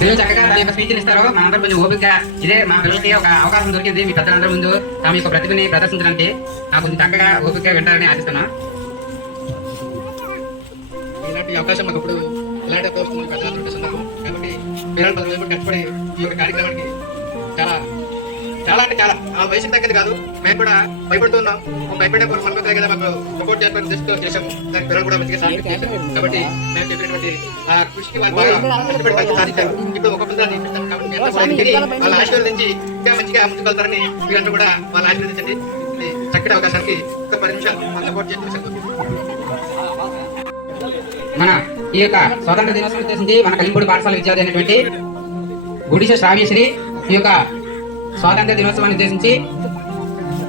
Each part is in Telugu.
పిల్లలు చక్కగా తన యొక్క స్పీచ్ ఇస్తారో మనందరం కొంచెం ఓపికగా ఇదే మా పిల్లలకి ఒక అవకాశం దొరికింది మీ పెద్దలందరి ముందు తమ యొక్క ప్రతిభని ప్రదర్శించడానికి నాకు కొంచెం చక్కగా ఓపికగా వింటారని ఆశిస్తున్నా. ఇలాంటి అవకాశం మాకు ఇప్పుడు ఇలాంటి వస్తుంది పెద్దలందరూ సందర్భం కాబట్టి పిల్లలు 10 రోజులు కష్టపడి ఈ యొక్క కార్యక్రమానికి చాలా చాలా అంటే చాలా ఆ వయసుకి తగ్గది కాదు. మేము కూడా భయపడుతున్నాం. భయపడే మనకు కదా మాకు సపోర్ట్ చేయాలని ఉద్దేశంతో చేశాము. దానికి పిల్లలు కూడా మంచిగా సాధించారు. కాబట్టి మేము చెప్పినటువంటి ఆ కృషికి వాళ్ళు బాగా కష్టపడి మంచి సాధించారు. ఇప్పుడు ఒక పిల్లలు కాబట్టి వాళ్ళ ఆశీర్వదించి ఇంకా మంచిగా ముందుకు వెళ్తారని మీరంతా కూడా వాళ్ళు ఆశీర్వదించండి. చక్కటి అవకాశానికి ఒక 10 నిమిషాలు వాళ్ళు సపోర్ట్ చేసి మన ఈ యొక్క స్వాతంత్ర దినోత్సవం ఉద్దేశించి మన కలింపూడి పాఠశాల విద్యార్థి అయినటువంటి గుడిసె శ్రావ్యశ్రీ ఈ యొక్క స్వాతంత్ర దినోత్సవాన్ని ఉద్దేశించి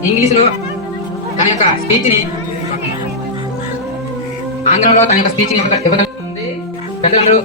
ఇంగ్లీష్ లో తన యొక్క స్పీచ్ ని ఆంగ్లంలో తన యొక్క స్పీచ్ ని ఇవ్వగలుగుతుంది. పెద్దలందరూ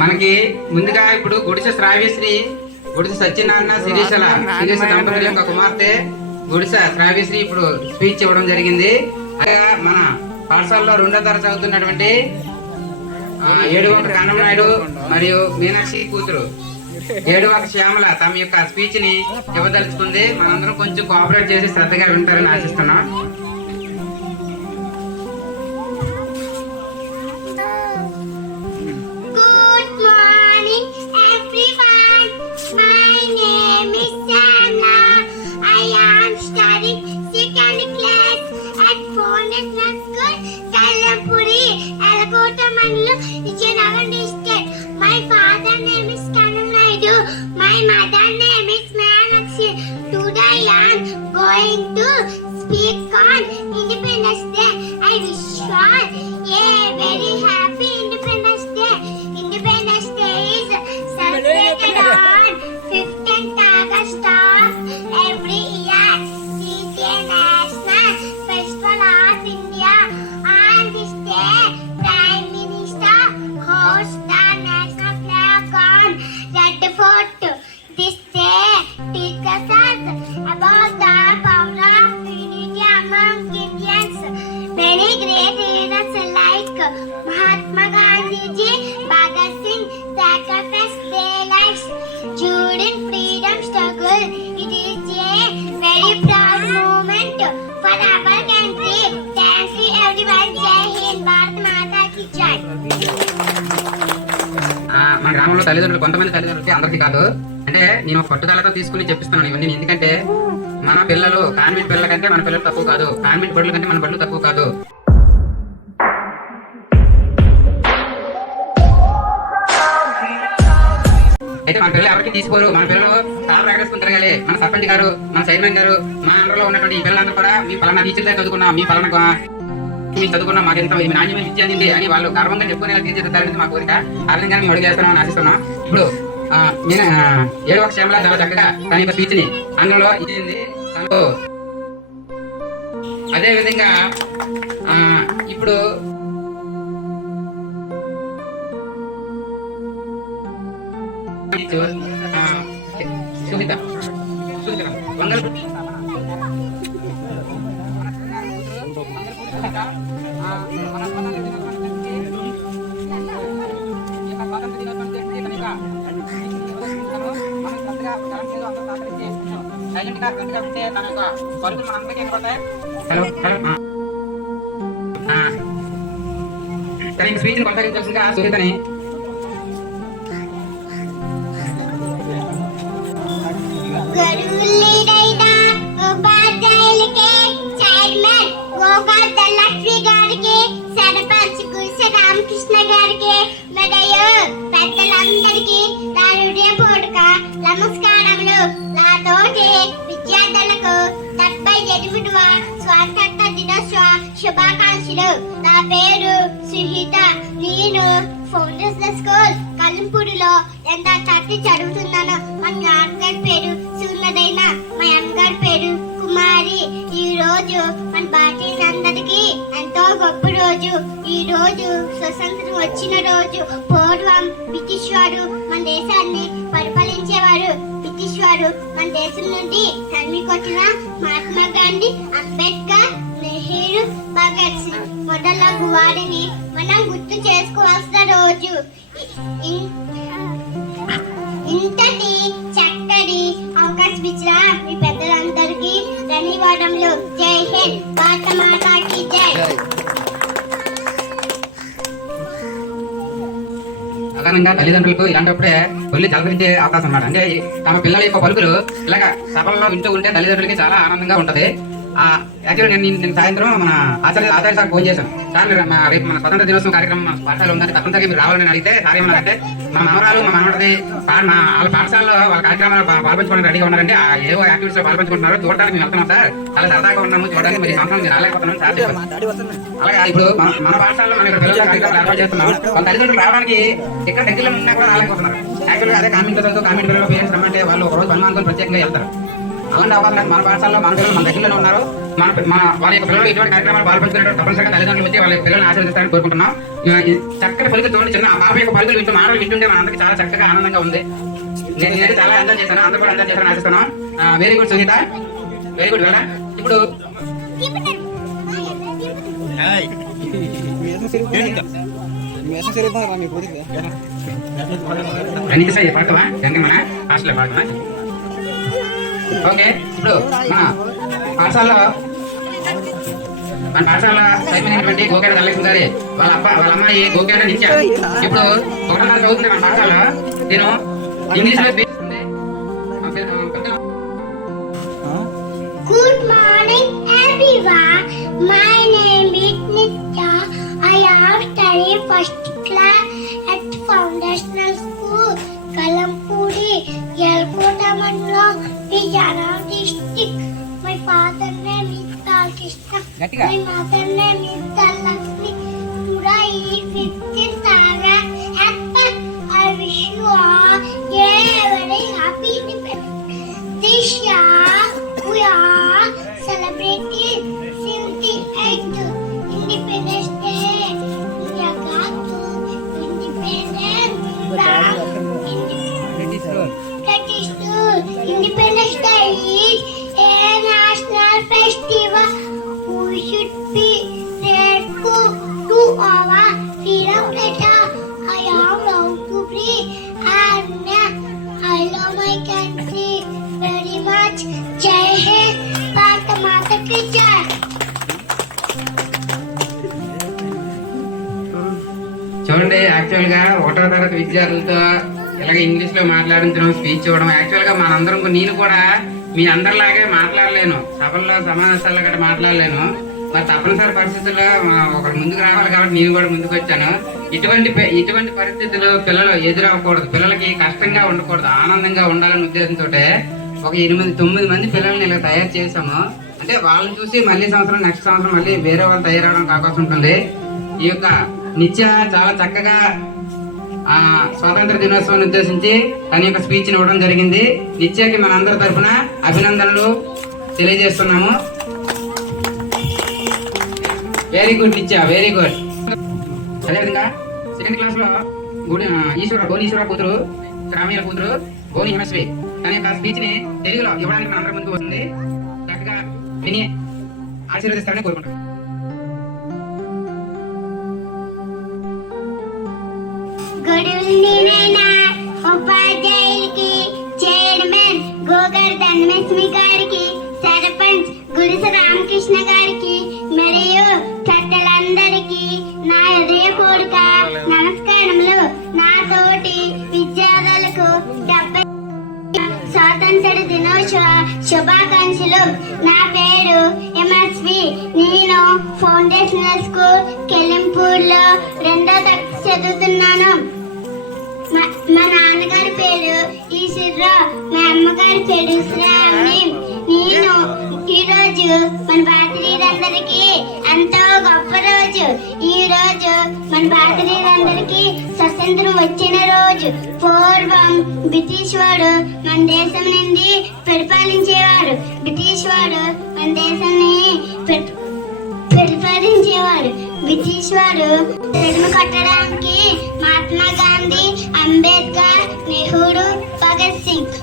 మనకి ముందుగా ఇప్పుడు గుడిసె శ్రావ్యశ్రీ గుడిసె సత్యనారాయణ శిరీష దంపతుల యొక్క కుమార్తె గుడిసె శ్రావ్యశ్రీ ఇప్పుడు స్పీచ్ ఇవ్వడం జరిగింది. మన పాఠశాలలో 2వ తరగతి చదువుతున్నటువంటి ఏడువంక కన్నమనాయుడు మరియు మీనాక్షి కూతురు ఏడువంక శ్యామల తమ యొక్క స్పీచ్ ని ఇవ్వదలుచుకుంది. మనందరం కొంచెం కోఆపరేట్ చేసి శ్రద్ధగా వింటారని ఆశిస్తున్నాం. My father name is Kanamnaidu. My mother name is Meenakshi. Today I am going to speak on Independence Day. I wish you all a very happy Independence Day. Independence Day is celebrated on 15th August of every year. It is a national festival of India. On this day, Prime Minister hosts the national flag on Red Fort. This day teaches us about the power of unity among Indians. Many great leaders like Mahatma Gandhi, Bhagat Singh sacrificed their lives during freedom struggle. It is a very proud moment for our country. Thank you everyone. Jai Hind, Bharat Mata ki Jai. మన గ్రామంలో తల్లిదండ్రులు కొంతమంది తల్లిదండ్రులకి అందరికీ కాదు, అంటే నేను పట్టుదలతో తీసుకుని చెప్పిస్తున్నాను ఇవన్నీ. ఎందుకంటే మన పిల్లలు కాన్వెంట్ పిల్లల కంటే మన పిల్లలు తక్కువ కాదు, కాన్వెంట్ బడుల కంటే మన బడులు తక్కువ కాదు. అయితే మన పిల్లలు ఎవరికి తీసుకోరు. మన పిల్లలు చాలా ప్రకటిస్తుని తిరగాలి. మన సర్పంచ్ గారు, మన చైర్మన్ గారు, మా అండర్లో ఉన్నటువంటి ఈ పిల్లలందరూ కూడా మీ పలానా టీచర్ దగ్గర చదువుకున్నా, మీ పలానా మీరు చదువుకున్నా, మాకు ఎంత నాణ్యమైన విద్య అందింది అని వాళ్ళు గర్వంగా చెప్పుకునేలా తీర్చిదిద్దాలని మా కోరిక. ఆ విధంగా మేము అడుగు చేస్తామని ఆశిస్తున్నాం. ఇప్పుడు నేను ఏడువంక శ్యామల చాలా చక్కగా తన యొక్క స్పీచ్ ని ఆంగ్లంలో ఇచ్చింది. అదే విధంగా ఇప్పుడు సుహిత వందల హలో సరే ఇంక స్పీచ్ని కొనసాగించాల్సిందిగా సునీతని. గరువులీడైన ఉపాధ్యాయులకి, చైర్మన్ గోగా ధనలక్ష్మి గారికి, సర్పంచ్ గుడిసె రామకృష్ణ గారికి మరియు పెద్దలందరికీ నా హృదయపూర్వక నమస్కారములు. నాతోటి విద్యార్థులకు 78వ స్వాతంత్ర దినోత్సవ శుభాకాంక్షలు. నా పేరు సుహిత. నేను ఫౌండర్స్ స్కూల్ కలంపూడిలో ఎంత తట్టి చదువుతున్నాను. మా నాన్నగారి పేరు సున్నదైన, మా అమ్మగారి పేరు కుమారి. ఈ రోజు మన భారతీయులందరికీ ఎంతో గొప్ప రోజు. ఈ రోజు స్వతంత్రం వచ్చిన రోజు. పూర్వం బ్రిటిష్ వారు మన దేశాన్ని పరిపాలించేవారు. బ్రిటిష్ వారు మన దేశం నుండి తరిమి కొట్టిన మహాత్మా గాంధీ, అంబేద్కర్, నెహ్రూ, భగత్ సింగ్ మొదలగు వారిని మనం గుర్తు చేసుకోవాల్సిన రోజు. ఇంతటి చక్కటి అవకాశం ఇచ్చిన మీ పెద్దలందరికీ ధన్యవాదములు. జై హింద్, భారత మాతాకి జై. సాధారణంగా తల్లిదండ్రులకు ఇలాంటప్పుడే వెళ్ళి తలకరించే అవకాశం అన్నమాట. అంటే తమ పిల్లల యొక్క పలుకులు ఇలాగ సభల్లో వింటూ ఉంటే తల్లిదండ్రులకి చాలా ఆనందంగా ఉంటది. యాక్చువల్లీ నేను సాయంత్రం మన ఆచార్య సార్ ఫోన్ చేశాను. సార్ మీరు రేపు మన స్వతంత్ర దినోత్సవం కార్యక్రమం మన పాఠశాల ఉందని తప్పనిసరిగా మీరు రావాలని అడిగితే సార్ ఏమన్నారంటే మన మనవరాలు మా మనవడది వాళ్ళ పాఠశాలలో వాళ్ళ కార్యక్రమాలు పాల్పంచుకోవడానికి రెడీగా ఉన్నారంటే ఏవో యాక్టివిటీస్ లో పాల్పంచుకుంటున్నారు, చూడడానికి మేము వెళ్తున్నాం సార్, చాలా సరదాగా ఉన్నాము చూడడానికి. మరి సంవత్సరం మీరు రాలేకపోతున్నాం సార్ చెప్పారు. అలాగే ఇప్పుడు మన పాఠశాలలో మనం ఇక్కడ పిల్లల కార్యక్రమాలు ఏర్పాటు చేస్తున్నాం. వాళ్ళ తల్లిదండ్రులు రావడానికి ఇక్కడ దగ్గరలో ఉన్నా కూడా రాలేకపోతున్నారు. యాక్చువల్గా అదే కామెంట్ పిల్లలు పేరెంట్స్ రమ్మంటే వాళ్ళు ఒక రోజు పనులు ప్రత్యేకంగా వెళ్తారు. అలాంటి అవకాశం మన పాఠశాలలో మన పిల్లలు మన దగ్గరలో ఉన్నారు. మన వాళ్ళ యొక్క పిల్లలు ఇటువంటి కార్యక్రమాలు పాల్పంచుకునేటువంటి తప్పనిసరిగా తల్లిదండ్రులు వచ్చి వాళ్ళ పిల్లల్ని ఆశీర్వదిస్తారని కోరుకుంటున్నాం. చక్కటి పలుకులు చూడండి, చిన్న ఆ బాబు యొక్క పలుకులు వింటూ మాటలు వింటుంటే మన అందరికీ చాలా చక్కగా ఆనందంగా ఉంది. నేనైతే చాలా ఎంజాయ్ చేశాను, అందరూ కూడా ఎంజాయ్ చేశారని ఆశిస్తున్నాం. Very good Sunitha, very good. వేళ ఇప్పుడు అన్ని పాడతావా మన హాస్టల్లో పాడతావా? ఓకే, ఇప్పుడు మన పాఠశాల చదివినటువంటి గోకేట ధనలక్ష్మి గారి వాళ్ళ అమ్మాయి గోకేట నిత్య ఇప్పుడు 1వ తరగతి చదువుతుంది మన పాఠశాల. నేను ఇంగ్లీష్ లో Good morning everyone. My name is Nitya. I have studied first class at Foundational School, Kalampudi, Yalkota Mandal, Vijayanagar district. My father name is Balkrishna. My mother name is Dhanlakshmi. Today is 15th August. I wish you all a very happy Independence. This year we are celebrating 78th Independence Day. India got to independence from British rule. Independence Day is a national festival. We should be grateful to our freedom letter. I am proud to be and I love my country very much. Jai Hind, Bharat Mata ki Jai. చూడండి, యాక్చువల్ గా 1వ తరగతి విద్యార్థులతో ఇలాగే ఇంగ్లీష్ లో మాట్లాడించడం, స్పీచ్ ఇవ్వడం. యాక్చువల్ గా మనందరం నేను కూడా మీ అందరిలాగే మాట్లాడలేను, సభల్లో సమావేశాల్లో గట్రా మాట్లాడలేను. మరి తప్పనిసరి పరిస్థితుల్లో ఒకరు ముందుకు రావాలి కాబట్టి నేను కూడా ముందుకు వచ్చాను. ఇటువంటి పరిస్థితులు పిల్లలు ఎదురవ్వకూడదు, పిల్లలకి కష్టంగా ఉండకూడదు, ఆనందంగా ఉండాలనే ఉద్దేశంతో ఒక 8-9 మంది పిల్లల్ని ఇలా తయారు చేసాము. అంటే వాళ్ళని చూసి మళ్ళీ సంవత్సరం నెక్స్ట్ సంవత్సరం మళ్ళీ వేరే వాళ్ళు తయారవడానికి అవకాశం ఉంటుంది. ఈ యొక్క నిత్య చాలా చక్కగా స్వాతంత్ర దినోత్సవాన్ని ఉద్దేశించి తన యొక్క స్పీచ్ ఇవ్వడం జరిగింది. నిత్యకి మన అందరి తరఫున అభినందనలు తెలియజేస్తున్నాము. వెరీ గుడ్ నిత్య, వెరీ గుడ్. అదేవిధంగా 2nd క్లాస్ లో గోని ఈశ్వర కూతురు, శ్రామీల కూతురు గోని హిమశ్రీ తన యొక్క స్పీచ్ ని తెలుగులో ఇవ్వడానికి మన అందరి ముందుకు వస్తుంది. చక్కగా విని ఆశీర్వదిస్తారని కోరుకుంటున్నాను. గుడ్ ఈవినింగ్ ఉపాధ్యాయులకి, చైర్మన్ శుభాకాంక్షలు. నా పేరు ఎంఎస్వి. నేను ఫౌండేషనల్ స్కూల్ కెలింపూర్లో 2వ తరగతి చదువుతున్నాను. మా నాన్నగారి పేరు ఈశ్వరరావు, మా అమ్మగారి పేరు శ్రావణి. నేను ఈరోజు మన భారతీయులందరికీ ఎంతో గొప్ప రోజు. ఈ రోజు మన భారతీయులందరికీ స్వతంత్రం వచ్చిన రోజు. పూర్వం బ్రిటిష్ వాడు మన దేశం నుండి పరిపాలించేవాడు. బ్రిటిష్ వాడు మన దేశాన్ని పరిపాలించేవాడు. బ్రిటిష్ వారు తరిమి కొట్టడానికి మహాత్మా గాంధీ, అంబేద్కర్, నెహ్రూ, భగత్ సింగ్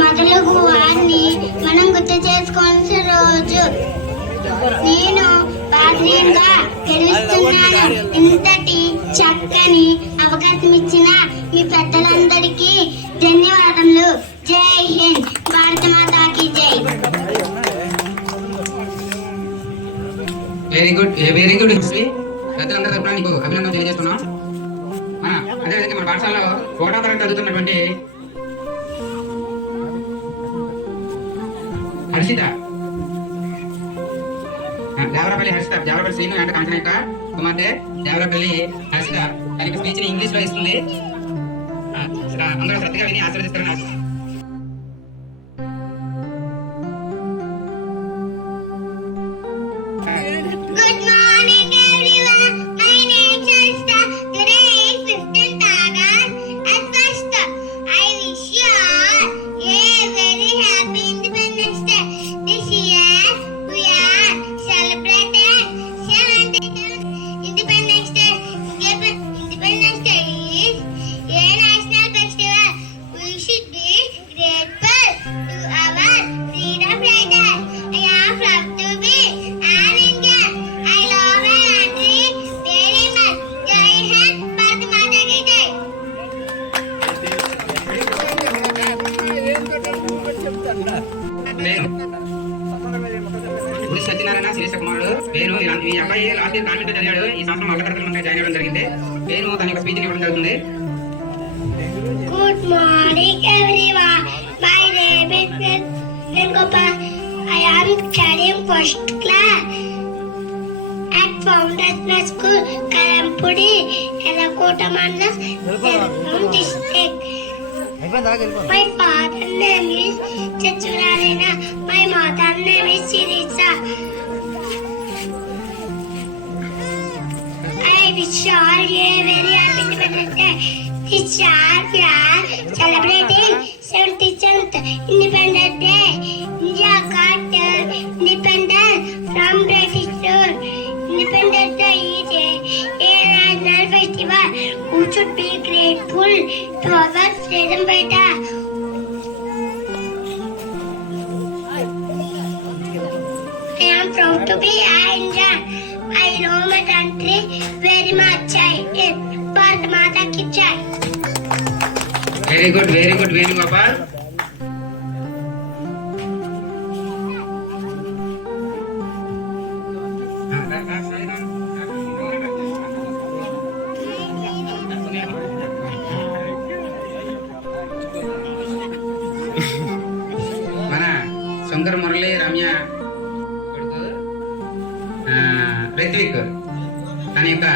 మొదలగు వారిని మనం గుర్తు చేసుకోవాల్సిన రోజు. నేను భారతీయంగా గర్విస్తున్నాను. ఇంతటి చక్కని అవకాశం ఇచ్చిన మీ పెద్దలందరికీ ధన్యవాదములు. జై హింద్. భారత మాతాకి జై. Very good, very good. పెద్దలందరూ తరపున నీకు అభినందన తెలియజేస్తున్నాం. అదేవిధంగా మన పాఠశాలలో 1వ తరగతి చదువుతున్నటువంటి హర్షిత, దేవరపల్లి హర్షిత, దేవరపల్లి శ్రీను అంటే కాంచన యొక్క కుమార్తె దేవరపల్లి హర్షిత తనకి స్పీచ్ ని ఇంగ్లీష్ లో ఇస్తుంది. అందరూ శ్రద్ధగా విని ఆశీర్వదిస్తారని ఆశిస్తున్నాను. Good morning, everyone. My name is Harshita. Today is 15th August. At first, I wish you all a very happy Independence Day. This year, we are celebrating 72nd Independence Day. Independence Day is a national festival. We should be grateful to our freedom fighters. I am proud to be an Indian. I love my country very much. Jai Hind. Bharat Mata ki Jai. గుడి సత్యనారాయణ శ్రీశ కుమారుడు. నేను ఈ అబ్బాయి లాస్ట్ ఇయర్ కాన్వెంట్ చదివాడు. ఈ సంవత్సరం మొదటి తరగతి మనకి జాయిన్ అవ్వడం జరిగింది. నేను తన యొక్క స్పీచ్ ఇవ్వడం జరుగుతుంది. Good morning, everyone. My name is Gopal. I am studying first class at Foundational School, Kalampudi, Elakota Mandas, Nellore district. My father name is Chachurarena. My mother name is Sirisa. I wish all a very happy Independence Day. This year we are celebrating 77th Independence Day. India got independence from British rule. Independence Day is a national festival. We should be grateful to our freedom fighter. I am proud to be an Indian. I love my country very much. Bharat Mata ki Jai. Very good, very good Venugopal. మన శంకర్ మురళి రమ్య కొడుకు రిత్విక్ తన యొక్క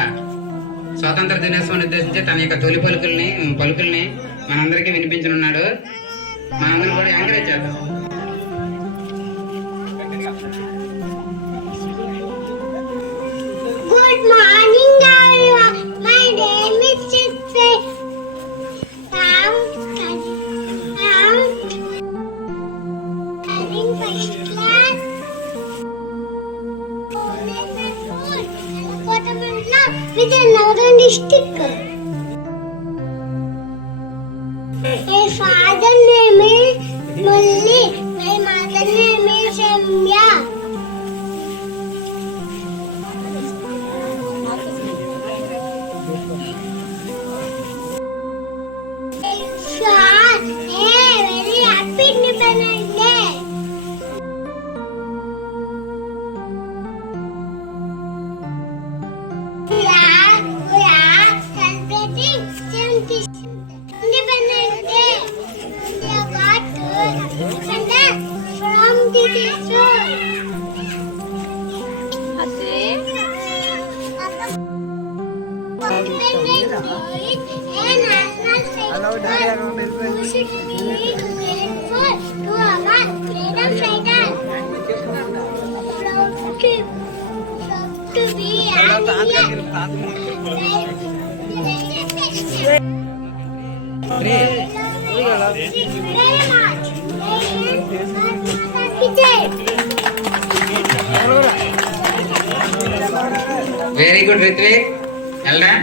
స్వాతంత్ర దినోత్సవాన్ని ఉద్దేశించి తన యొక్క తొలి పలుకుల్ని మనందరికీ వినిపించనున్నాడు. మనందరం కూడా ఎంకరేజ్ చేద్దాం. Good morning, everyone. My name is Chitse. I'm studying first class. With another district. My father name is Mulli. My mother name is Shamya. Very happy Independence Day. We are celebrating 70th Independence Day. We have got to independence from very good Rithvik, వెళ్ళరా.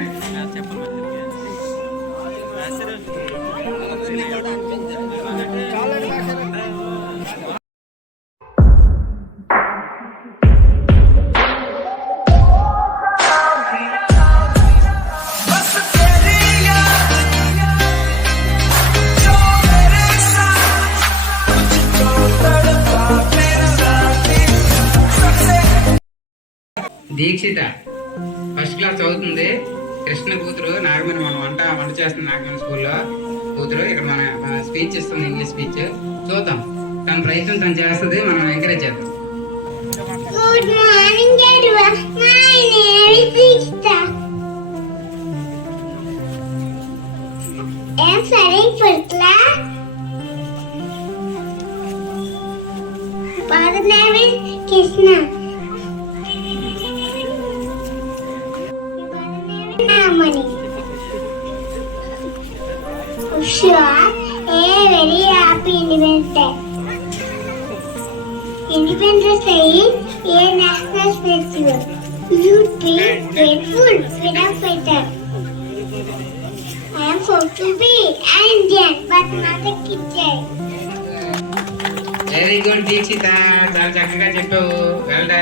దీక్షిత ఫస్ట్ క్లాస్ చదువుతుంది. కృష్ణ కూతురు నాగమణి, మనం వంట చేస్తుంది నాగమణి స్కూల్లో కూతురు. ఇక్కడ మన స్పీచ్ ఇస్తుంది, ఇంగ్లీష్ స్పీచ్. చూద్దాం, తన ప్రయత్నం తను చేస్తుంది, మనం ఎంకరేజ్ చేద్దాం. Good morning, everyone. My name is Deekshita. I am studying first class. Father's name is Krishna. Namani. Wish you all a very happy Independence Day. Independence Day is a national festival. You be grateful, freedom fighter. I am proud to be an Indian, but not a kitchen. Very good Dikshita, చాలా చక్కగా చెప్పావు. వెళ్ళరా.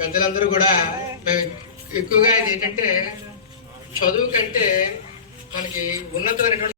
పెద్దలందరూ కూడా ఎక్కువగా ఇది ఏంటంటే చదువు కంటే మనకి ఉన్నతమైనటువంటి